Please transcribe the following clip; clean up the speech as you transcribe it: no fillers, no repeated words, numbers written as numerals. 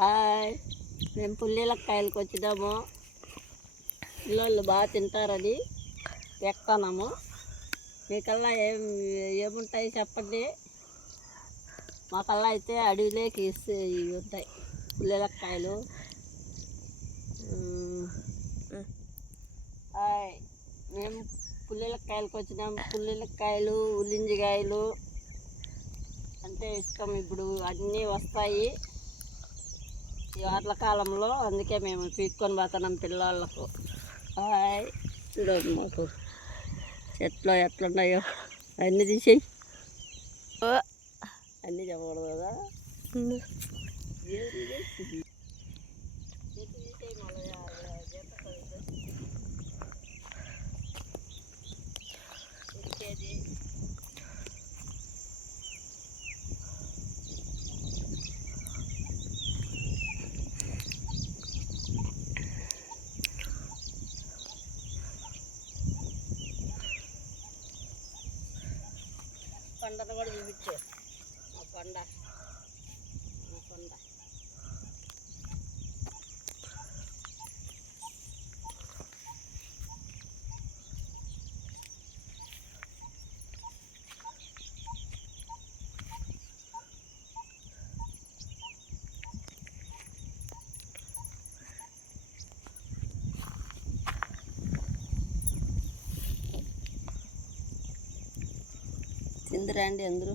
Hi, మేము పుల్లీలకాయలకు వచ్చినాము. పిల్లలు బాగా తింటారని ఎక్కాము. మీకల్లా ఏముంటాయి చెప్పండి. మాకల్లా అయితే అడవిలోకి ఇవి ఉంటాయి పుల్లీలకాయలు. హాయ్, మేము పుల్లీలకాయలకు వచ్చినాము. పుల్లీలకాయలు, ఉల్లింజికాయలు అంటే ఇష్టం. ఇప్పుడు అన్నీ వస్తాయి ఈ వార్ల కాలంలో, అందుకే మేము పీక్కొని పోతున్నాం పిల్లలకు. హాయ్, చూడండి మాకు చెట్లు ఎట్లున్నాయో. అన్నీ తీసేయి, అన్నీ చెప్పకూడదు కదా. తీసేయి మళ్ళీ ఎక్కేది. కొండను కూడా చూపించు. మా కొండ, మా కొండ. తిందిరండి అందరూ.